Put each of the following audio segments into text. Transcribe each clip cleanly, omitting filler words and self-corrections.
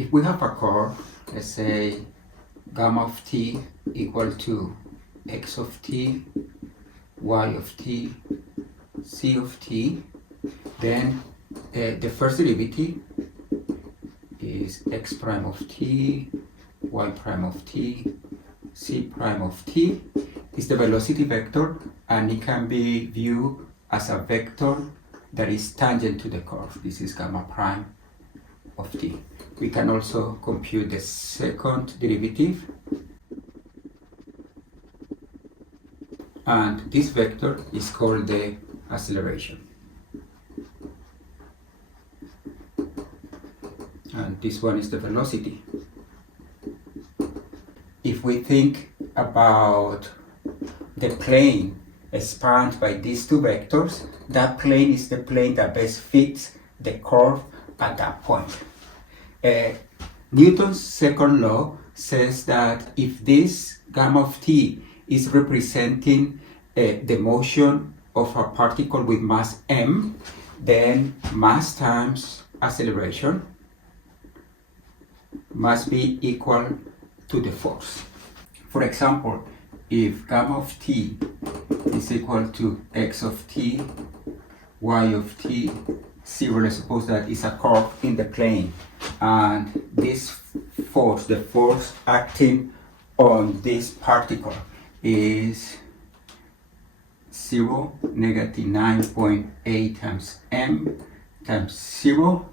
if we have a curve, let's say gamma of t equal to x of t, y of t, c of t, then the first derivative is x prime of t, y prime of t, c prime of t is the velocity vector, and it can be viewed as a vector that is tangent to the curve. This is gamma prime of t. We can also compute the second derivative, and this vector is called the acceleration. And this one is the velocity. If we think about the plane spanned by these two vectors, that plane is the plane that best fits the curve at that point. Newton's second law says that if this gamma of t is representing the motion of a particle with mass m, then mass times acceleration must be equal to the force. For example, if gamma of t is equal to x of t, y of t, 0, let's suppose that is a curve in the plane, and this force, the force acting on this particle, is 0, negative 9.8 times m times 0,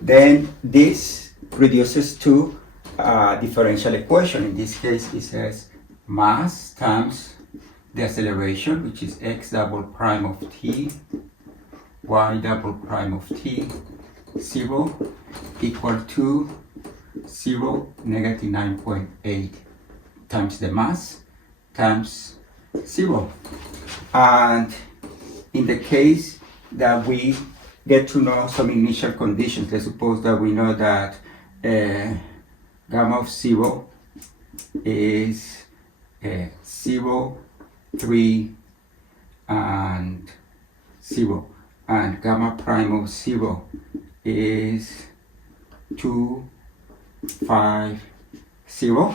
then this reduces to a differential equation. In this case, it says mass times the acceleration, which is x double prime of t, y double prime of t, 0, equal to 0, negative 9.8 times the mass times 0. And in the case that we get to know some initial conditions, let's suppose that we know that gamma of 0 is 0, 3, and 0, and gamma prime of 0 is 2, 5, 0,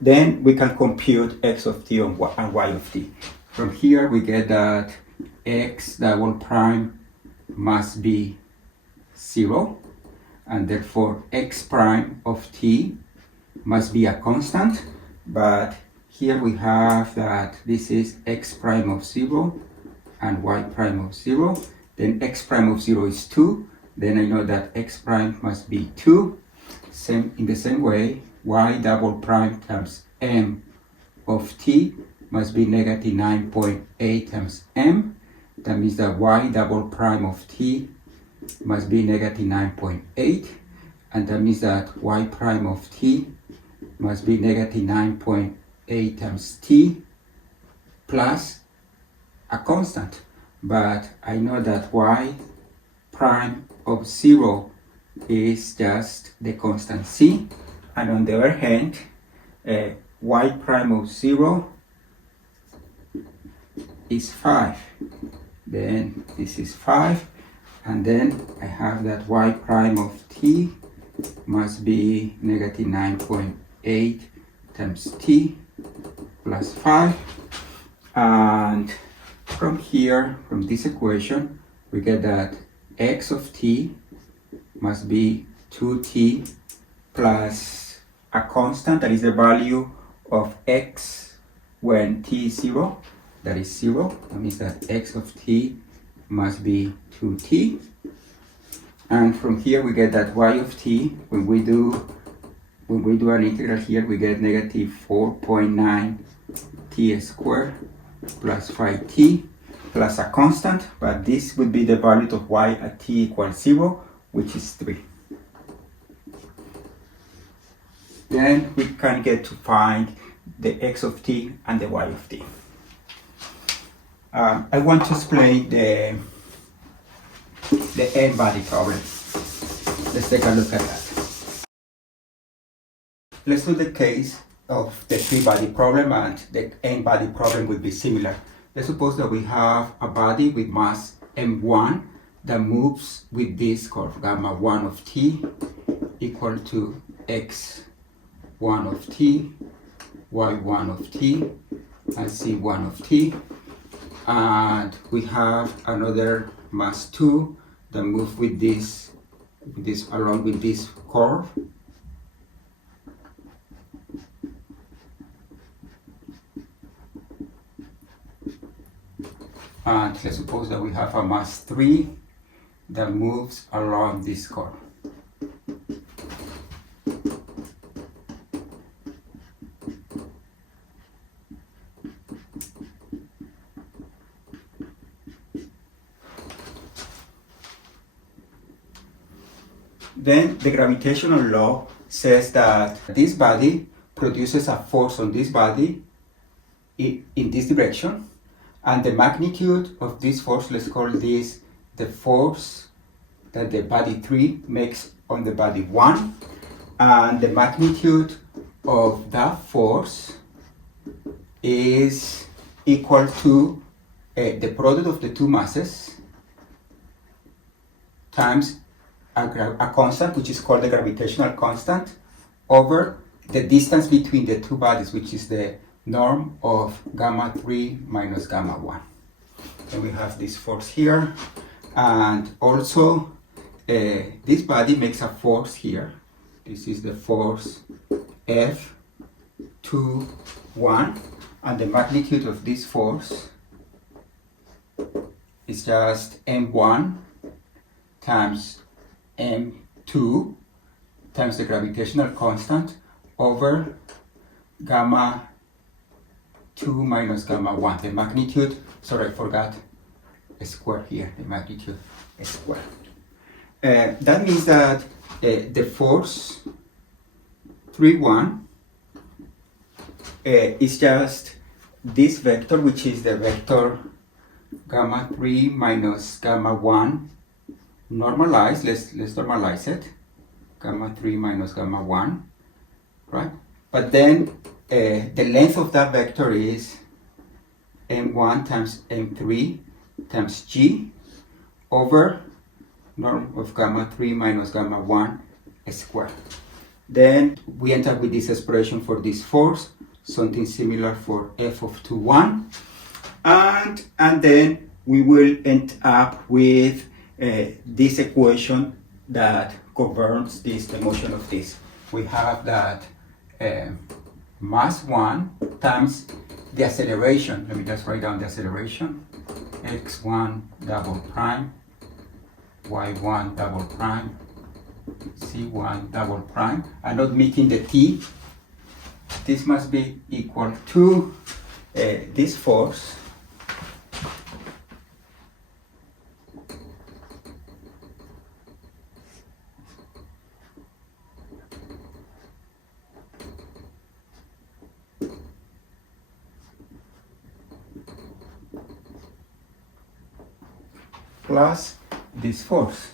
then we can compute x of t and y of t. From here we get that x double prime must be 0, and therefore x prime of t must be a constant, but here we have that this is x prime of 0 and y prime of 0, then x prime of 0 is 2, then I know that x prime must be 2. In the same way, y double prime times m of t must be negative 9.8 times m. That means that y double prime of t must be negative 9.8, and that means that y prime of t must be negative 9.8 times t plus a constant. But I know that y prime of 0 is just the constant c, and on the other hand, y prime of 0 is 5. Then this is 5, and then I have that y prime of t must be negative 9.8 times t plus 5, and from here, from this equation, we get that x of t must be 2t plus a constant, that is the value of x when t is 0, that is 0. That means that x of t must be 2t. And from here we get that y of t, when we do an integral here, we get negative 4.9 t squared plus 5t plus a constant, but this would be the value of y at t equals 0, which is 3. Then we can get to find the x of t and the y of t. I want to explain the n-body problem. Let's take a look at that. Let's do the case of the three-body problem, and the n-body problem would be similar. Let's suppose that we have a body with mass m1 that moves with this curve gamma 1 of t, equal to x1 of t, y1 of t, and c1 of t. And we have another mass 2 that moves with this along with this curve. And let's suppose that we have a mass 3 that moves along this curve. Then the gravitational law says that this body produces a force on this body in this direction, and the magnitude of this force, let's call this the force that the body 3 makes on the body 1, and the magnitude of that force is equal to the product of the two masses times a constant, which is called the gravitational constant, over the distance between the two bodies, which is the norm of gamma 3 minus gamma 1. And we have this force here, and also this body makes a force here. This is the force F21, and the magnitude of this force is just m1 times m2 times the gravitational constant over gamma 2 minus gamma 1. The magnitude, sorry, I forgot a square here, the magnitude is square. That means that the force 3,1 is just this vector, which is the vector gamma 3 minus gamma 1 normalized. Let's normalize it. Gamma 3 minus gamma 1, right? But then the length of that vector is m1 times m3 times g over norm of gamma 3 minus gamma 1 squared. Then we end up with this expression for this force, something similar for F of 2,1, and then we will end up with this equation that governs the motion of this. We have that mass 1 times the acceleration. Let me just write down the acceleration. x1 double prime, y1 double prime, c1 double prime. I'm not making the t. This must be equal to this force plus this force.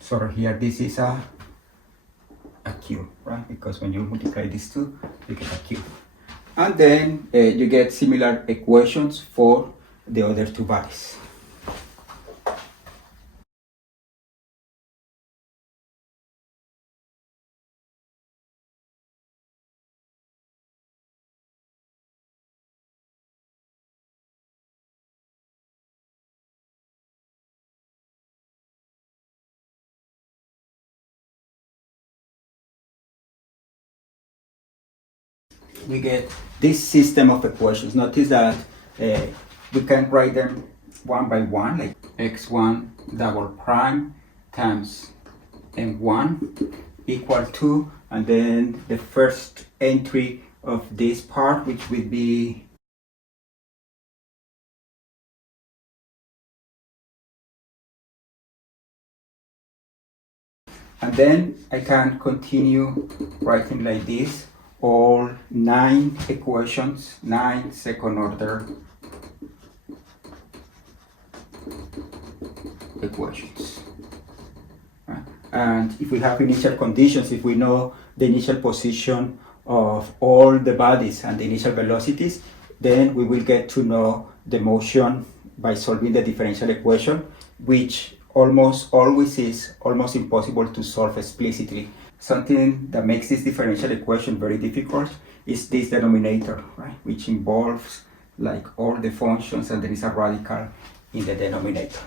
So here this is a cube, right? Because when you multiply these two, you get a cube. And then you get similar equations for the other two bodies. We get this system of equations. Notice that we can write them one by one, like x1 double prime times m1 equal to, and then the first entry of this part, which would be and then I can continue writing like this all 9 equations, 9 second order equations. Right? And if we have initial conditions, if we know the initial position of all the bodies and the initial velocities, then we will get to know the motion by solving the differential equation, which almost always is almost impossible to solve explicitly. Something that makes this differential equation very difficult is this denominator, right? Which involves like all the functions, and there is a radical in the denominator.